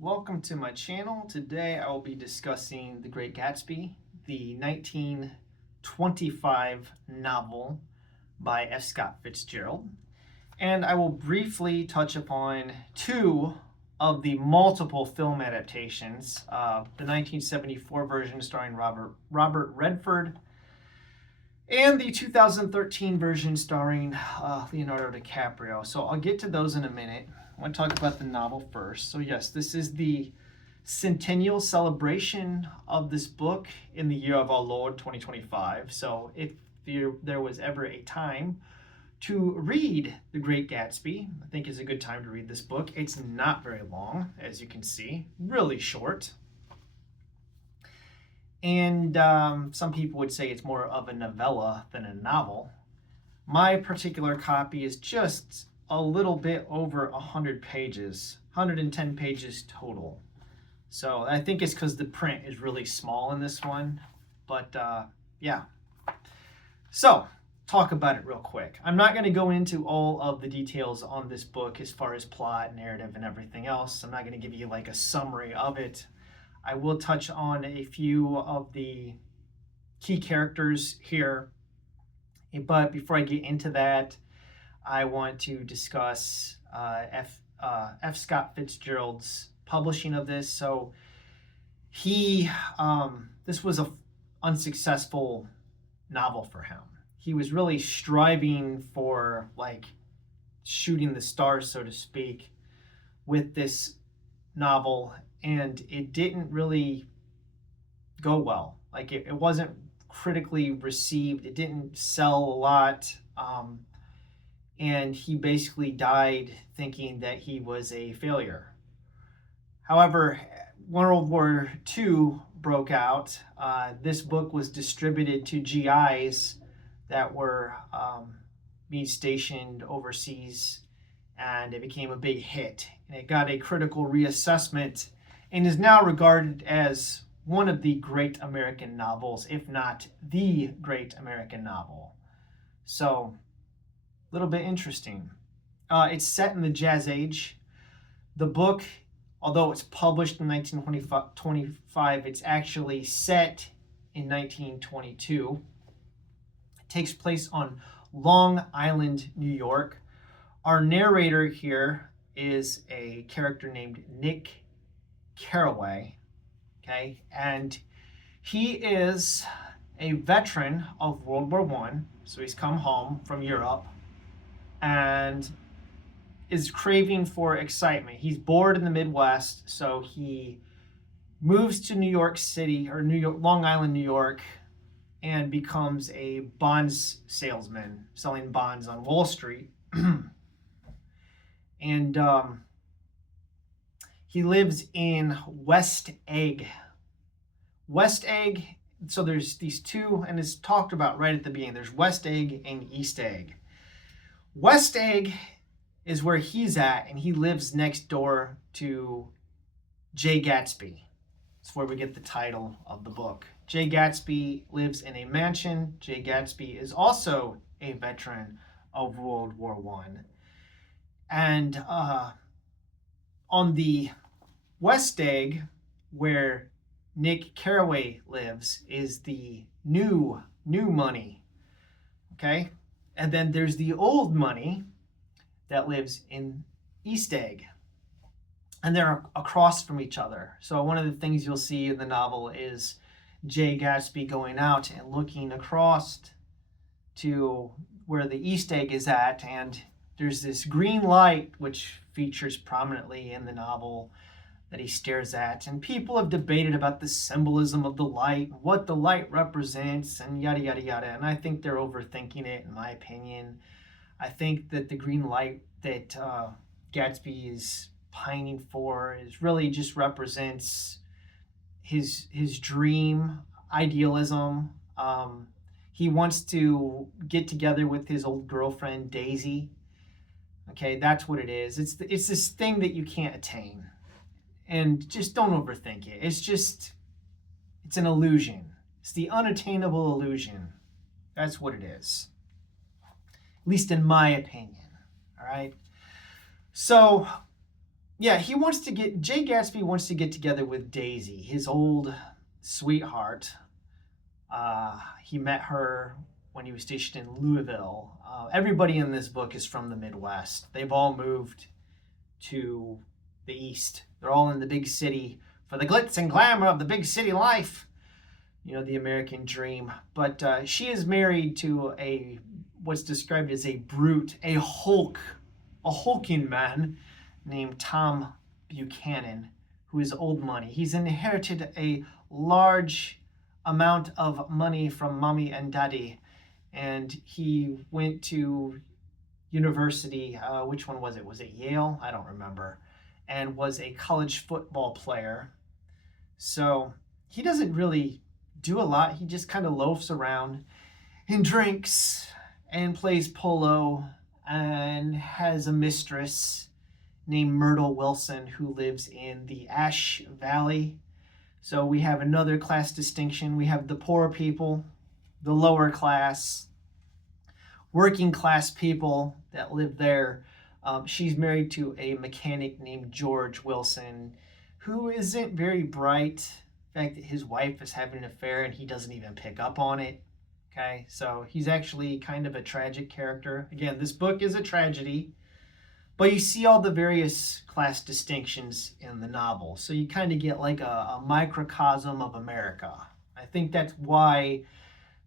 Welcome to my channel. Today I will be discussing The Great Gatsby, the 1925 novel by F. Scott Fitzgerald. And I will briefly touch upon two of the multiple film adaptations, the 1974 version starring Robert Redford and the 2013 version starring Leonardo DiCaprio. So I'll get to those in a minute. I want to talk about the novel first. So yes, this is the Centennial Celebration of this book in the year of our Lord 2025. So if there was ever a time to read The Great Gatsby, I think is a good time to read this book. It's not very long, as you can see, really short. And some people would say it's more of a novella than a novel. My particular copy is just a little bit over 100 pages, 110 pages total. So I think it's because the print is really small in this one. But yeah. So talk about it real quick. I'm not going to go into all of the details on this book as far as plot, narrative, and everything else. I'm not going to give you like a summary of it. I will touch on a few of the key characters here. But before I get into that, I want to discuss F. Scott Fitzgerald's publishing of this. So this was an unsuccessful novel for him. He was really striving for like shooting the stars, so to speak, with this novel, and it didn't really go well. Like it wasn't critically received. It didn't sell a lot. And he basically died thinking that he was a failure. However, World War II broke out. This book was distributed to GIs that were being stationed overseas, and it became a big hit. And it got a critical reassessment and is now regarded as one of the great American novels, if not the great American novel. So, a little bit interesting. It's set in the Jazz Age. The book, although it's published in 1925, it's actually set in 1922. It takes place on Long Island, New York. Our narrator here is a character named Nick Carraway, okay? And he is a veteran of World War I, so he's come home from Europe and is craving for excitement. He's bored in the Midwest, so he moves to New York City, or Long Island, New York, and becomes a bonds salesman, selling bonds on Wall Street. And he lives in West Egg. West Egg, so there's these two, and it's talked about right at the beginning. There's West Egg and East Egg. West Egg is where he's at, and he lives next door to Jay Gatsby. That's where we get the title of the book. Jay Gatsby lives in a mansion. Jay Gatsby is also a veteran of World War I. And on the West Egg, where Nick Carraway lives, is the new money. Okay? And then there's the old money that lives in East Egg. And they're across from each other. So one of the things you'll see in the novel is Jay Gatsby going out and looking across to where the East Egg is at, and there's this green light which features prominently in the novel that he stares at. And people have debated about the symbolism of the light, what the light represents, and yada, yada, yada. And I think they're overthinking it, in my opinion. I think that the green light that Gatsby is pining for is really just represents his dream, idealism. He wants to get together with his old girlfriend, Daisy. Okay, that's what it is. It's this thing that you can't attain. And just don't overthink it. It's an illusion. It's the unattainable illusion. That's what it is. At least in my opinion. All right. So yeah, Jay Gatsby wants to get together with Daisy, his old sweetheart. He met her when he was stationed in Louisville. Everybody in this book is from the Midwest. They've all moved to the East. They're all in the big city for the glitz and glamour of the big city life. You know, the American dream. But she is married to what's described as a brute, a hulking man named Tom Buchanan, who is old money. He's inherited a large amount of money from mommy and daddy, and he went to university. Which one was it? Was it Yale? I don't remember. And was a college football player. So he doesn't really do a lot. He just kind of loafs around and drinks and plays polo and has a mistress named Myrtle Wilson who lives in the Ash Valley. So we have another class distinction. We have the poor people, the lower class, working class people that live there. She's married to a mechanic named George Wilson, who isn't very bright. In fact, his wife is having an affair and he doesn't even pick up on it. Okay, so he's actually kind of a tragic character. Again, this book is a tragedy, but you see all the various class distinctions in the novel. So you kind of get like a microcosm of America. I think that's why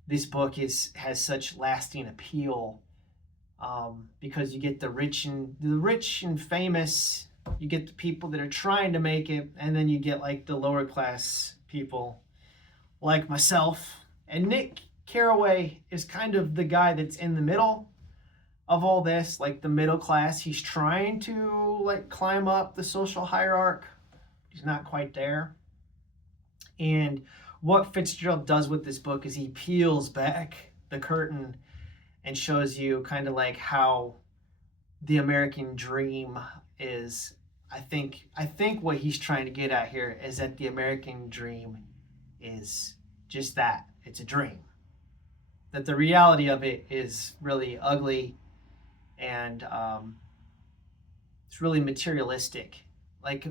this book has such lasting appeal, because you get the rich and famous, you get the people that are trying to make it, and then you get like the lower class people like myself. And Nick Carraway is kind of the guy that's in the middle of all this, like the middle class. He's trying to like climb up the social hierarchy. He's not quite there. And what Fitzgerald does with this book is he peels back the curtain and shows you kind of like how the American dream is. I think what he's trying to get at here is that the American dream is just that. It's a dream. That the reality of it is really ugly, and it's really materialistic. Like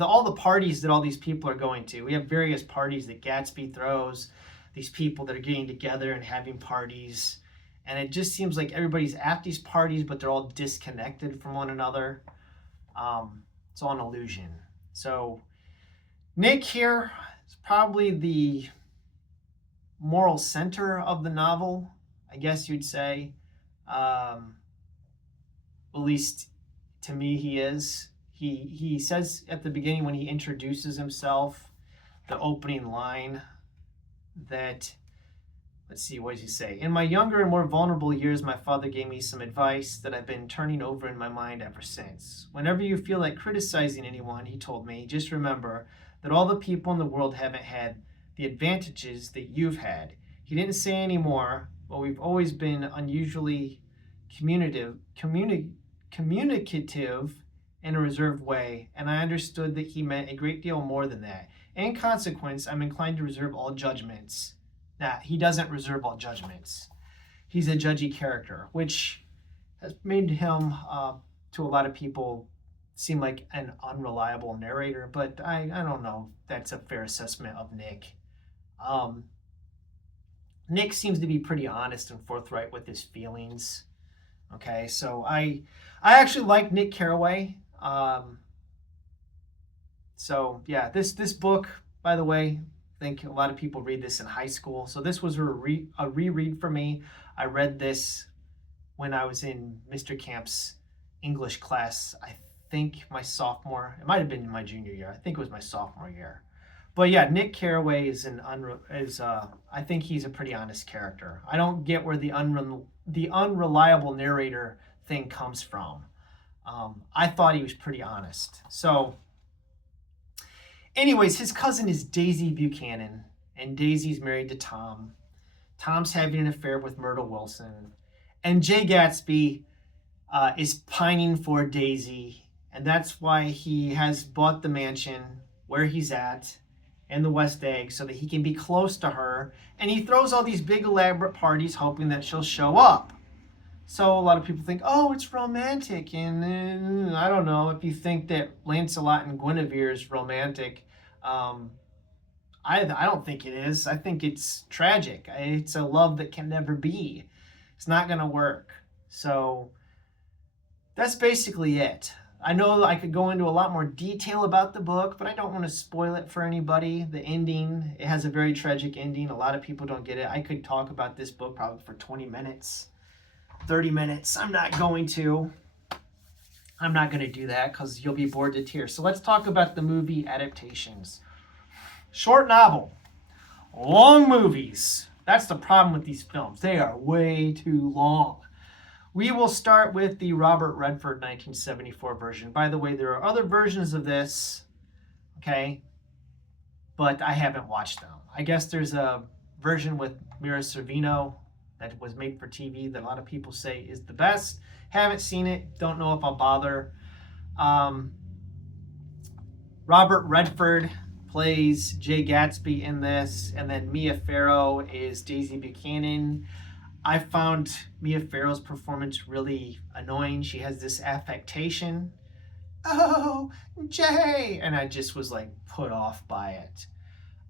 all the parties that all these people are going to. We have various parties that Gatsby throws, these people that are getting together and having parties. And it just seems like everybody's at these parties, but they're all disconnected from one another. It's all an illusion. So Nick here is probably the moral center of the novel, I guess you'd say. At least to me he is. He says at the beginning when he introduces himself, the opening line that, let's see, what does he say? In my younger and more vulnerable years, my father gave me some advice that I've been turning over in my mind ever since. Whenever you feel like criticizing anyone, he told me, just remember that all the people in the world haven't had the advantages that you've had. He didn't say any more, but we've always been unusually communicative in a reserved way, and I understood that he meant a great deal more than that. In consequence, I'm inclined to reserve all judgments. Now, he doesn't reserve all judgments. He's a judgy character, which has made him, to a lot of people, seem like an unreliable narrator, but I don't know if that's a fair assessment of Nick. Nick seems to be pretty honest and forthright with his feelings. Okay, so I actually like Nick Carraway. So yeah, this book, by the way, I think a lot of people read this in high school. So this was a reread for me. I read this when I was in Mr. Camp's English class. I think my sophomore, it might have been my junior year. I think it was my sophomore year. But yeah, Nick Carraway is I think he's a pretty honest character. I don't get where the unreliable narrator thing comes from. I thought he was pretty honest. So anyways, his cousin is Daisy Buchanan, and Daisy's married to Tom. Tom's having an affair with Myrtle Wilson, and Jay Gatsby is pining for Daisy, and that's why he has bought the mansion where he's at in the West Egg so that he can be close to her, and he throws all these big elaborate parties hoping that she'll show up. So a lot of people think, oh, it's romantic, and I don't know if you think that Lancelot and Guinevere is romantic. Um, I don't think it is. I think it's tragic. It's a love that can never be. It's not gonna work. So that's basically it. I know I could go into a lot more detail about the book, but I don't want to spoil it for anybody. The ending, it has a very tragic ending. A lot of people don't get it. I could talk about this book probably for 20 minutes, 30 minutes. I'm not going to. I'm not going to do that because you'll be bored to tears. So let's talk about the movie adaptations. Short novel, long movies. That's the problem with these films. They are way too long. We will start with the Robert Redford 1974 version. By the way, there are other versions of this, okay, but I haven't watched them. I guess there's a version with Mira Sorvino that was made for TV that a lot of people say is the best. Haven't seen it. Don't know if I'll bother. Robert Redford plays Jay Gatsby in this, and then Mia Farrow is Daisy Buchanan. I found Mia Farrow's performance really annoying. She has this affectation. Oh, Jay! And I just was like put off by it.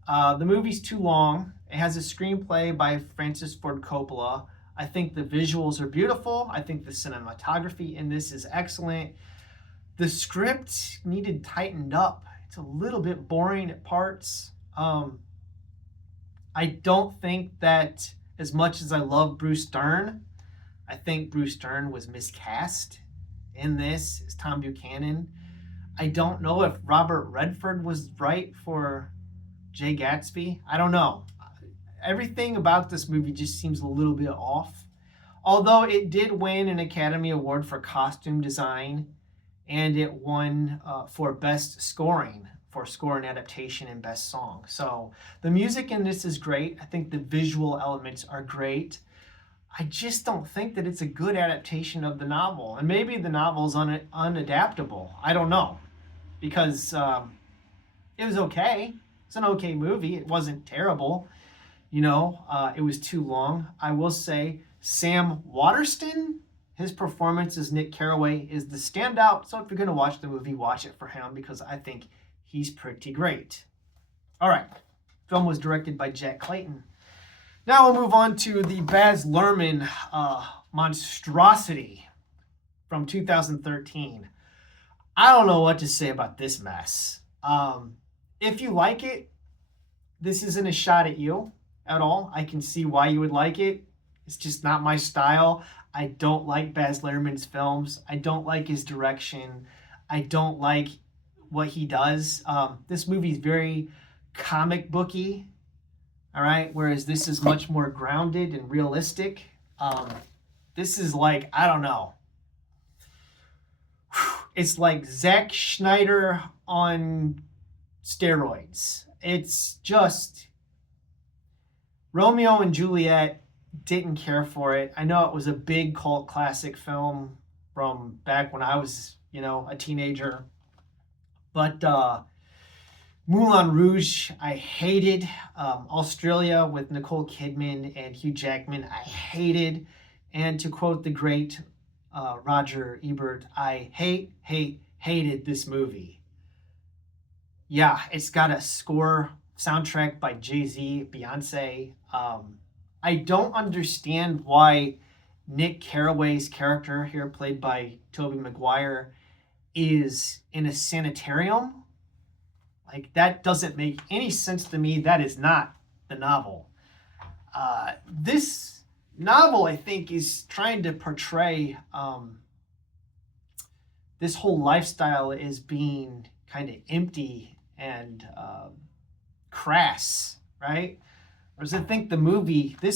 The movie's too long. It has a screenplay by Francis Ford Coppola. I think the visuals are beautiful. I think the cinematography in this is excellent. The script needed tightened up. It's a little bit boring at parts. I don't think that, as much as I love Bruce Dern, I think Bruce Dern was miscast in this as Tom Buchanan. I don't know if Robert Redford was right for Jay Gatsby. I don't know. Everything about this movie just seems a little bit off. Although it did win an Academy Award for costume design, and it won for best scoring for score and adaptation and best song. So the music in this is great. I think the visual elements are great. I just don't think that it's a good adaptation of the novel. And maybe the novel's unadaptable. I don't know. Because it was okay. It's an okay movie. It wasn't terrible. It was too long. I will say Sam Waterston, his performance as Nick Carraway is the standout. So if you're going to watch the movie, watch it for him because I think he's pretty great. All right. Film was directed by Jack Clayton. Now we'll move on to the Baz Luhrmann monstrosity from 2013. I don't know what to say about this mess. If you like it, this isn't a shot at you at all. I can see why you would like it. It's just not my style. I don't like Baz Luhrmann's films. I don't like his direction. I don't like what he does. This movie is very comic booky, all right? Whereas this is much more grounded and realistic. This is like, I don't know. It's like Zack Snyder on steroids. It's just Romeo and Juliet. Didn't care for it. I know it was a big cult classic film from back when I was, a teenager. But Moulin Rouge, I hated. Australia with Nicole Kidman and Hugh Jackman, I hated. And to quote the great Roger Ebert, I hated this movie. Yeah, it's got a soundtrack by Jay-Z, Beyonce. I don't understand why Nick Carraway's character here, played by Tobey Maguire, is in a sanitarium. Like, that doesn't make any sense to me. That is not the novel. This novel, I think, is trying to portray this whole lifestyle as being kind of empty and crass, right? Whereas I think this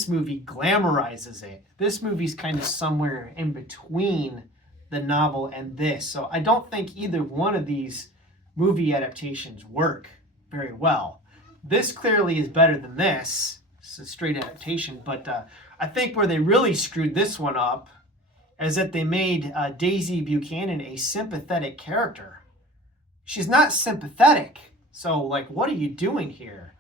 movie glamorizes it. This movie's kind of somewhere in between the novel and this. So I don't think either one of these movie adaptations work very well. This clearly is better than this. It's a straight adaptation, but I think where they really screwed this one up is that they made Daisy Buchanan a sympathetic character. She's not sympathetic. So, like, what are you doing here?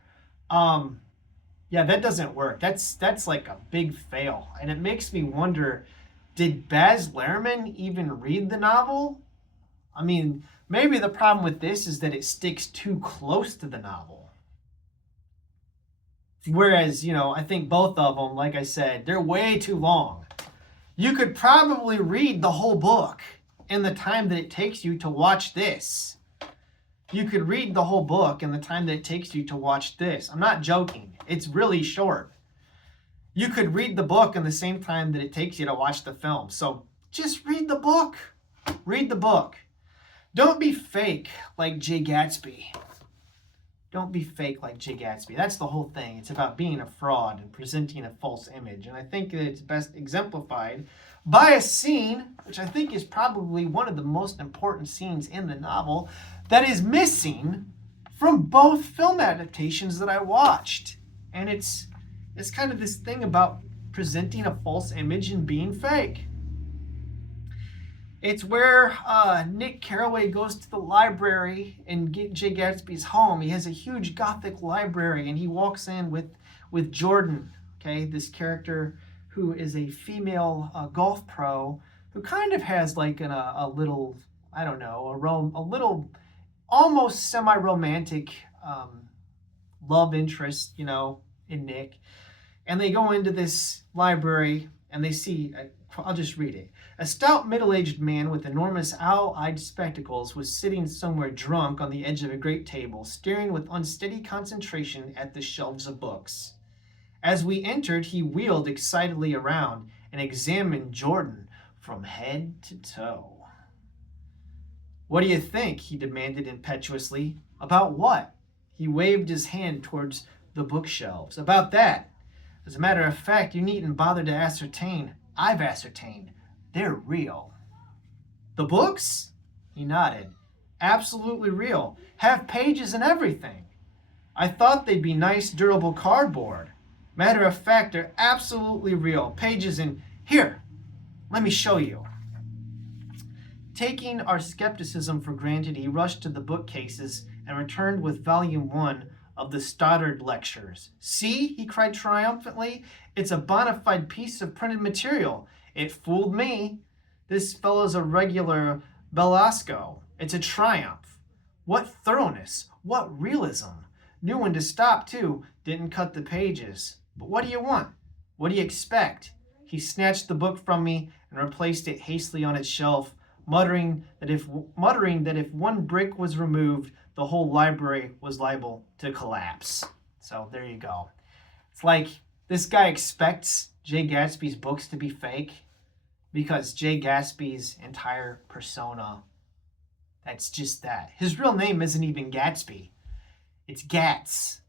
Yeah, that doesn't work. That's like a big fail. And it makes me wonder, Did Baz Luhrmann even read the novel? I mean, maybe the problem with this is that it sticks too close to the novel. Whereas, I think both of them, like I said, they're way too long. You could probably read the whole book in the time that it takes you to watch this. You could read the whole book in the time that it takes you to watch this. I'm not joking. It's really short. You could read the book in the same time that it takes you to watch the film. So just read the book. Read the book. Don't be fake like Jay Gatsby. Don't be fake like Jay Gatsby. That's the whole thing. It's about being a fraud and presenting a false image. And I think that it's best exemplified by a scene, which I think is probably one of the most important scenes in the novel, that is missing from both film adaptations that I watched. And it's kind of this thing about presenting a false image and being fake. It's where Nick Carraway goes to the library in Jay Gatsby's home. He has a huge Gothic library, and he walks in with Jordan, okay, this character who is a female golf pro who kind of has like a little, I don't know, a little almost semi-romantic love interest, in Nick. And they go into this library and they see, I'll just read it. A stout middle-aged man with enormous owl-eyed spectacles was sitting somewhere drunk on the edge of a great table, staring with unsteady concentration at the shelves of books. As we entered, he wheeled excitedly around and examined Jordan from head to toe. What do you think? He demanded impetuously. About what? He waved his hand towards the bookshelves. About that. As a matter of fact, you needn't bother to ascertain. I've ascertained. They're real. The books? He nodded. Absolutely real. Have pages and everything. I thought they'd be nice, durable cardboard. Matter of fact, they're absolutely real. Pages and... Here, let me show you. Taking our skepticism for granted, he rushed to the bookcases and returned with volume 1 of the Stoddard Lectures. See, he cried triumphantly, it's a bona fide piece of printed material. It fooled me. This fellow's a regular Belasco. It's a triumph. What thoroughness, what realism. Knew when to stop, too. Didn't cut the pages. But what do you want? What do you expect? He snatched the book from me and replaced it hastily on its shelf, muttering that if one brick was removed, the whole library was liable to collapse. So there you go. It's like this guy expects Jay Gatsby's books to be fake because Jay Gatsby's entire persona, that's just that. His real name isn't even Gatsby. It's Gats.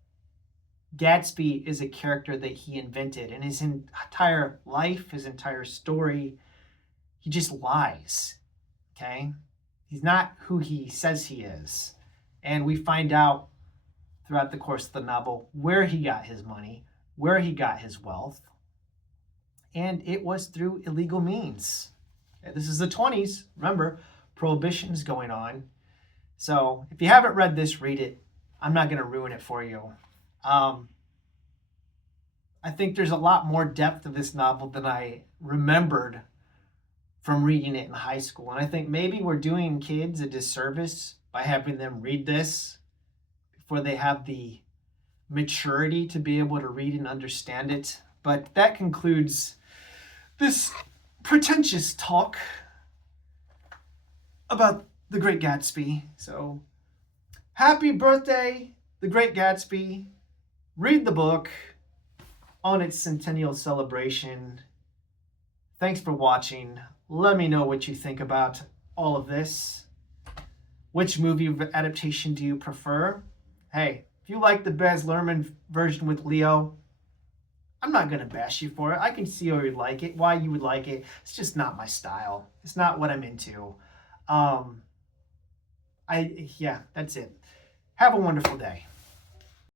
Gatsby is a character that he invented, and his entire life, his entire story, he just lies. Okay? He's not who he says he is. And we find out throughout the course of the novel where he got his money, where he got his wealth. And it was through illegal means. This is the 20s. Remember, prohibition's going on. So if you haven't read this, read it. I'm not going to ruin it for you. I think there's a lot more depth to this novel than I remembered from reading it in high school. And I think maybe we're doing kids a disservice by having them read this before they have the maturity to be able to read and understand it. But that concludes this pretentious talk about The Great Gatsby. So, happy birthday, The Great Gatsby. Read the book on its centennial celebration. Thanks for watching. Let me know what you think about all of this. Which movie adaptation do you prefer? Hey, if you like the Baz Luhrmann version with Leo, I'm not going to bash you for it. I can see why you would like it. It's just not my style. It's not what I'm into. Yeah, that's it. Have a wonderful day.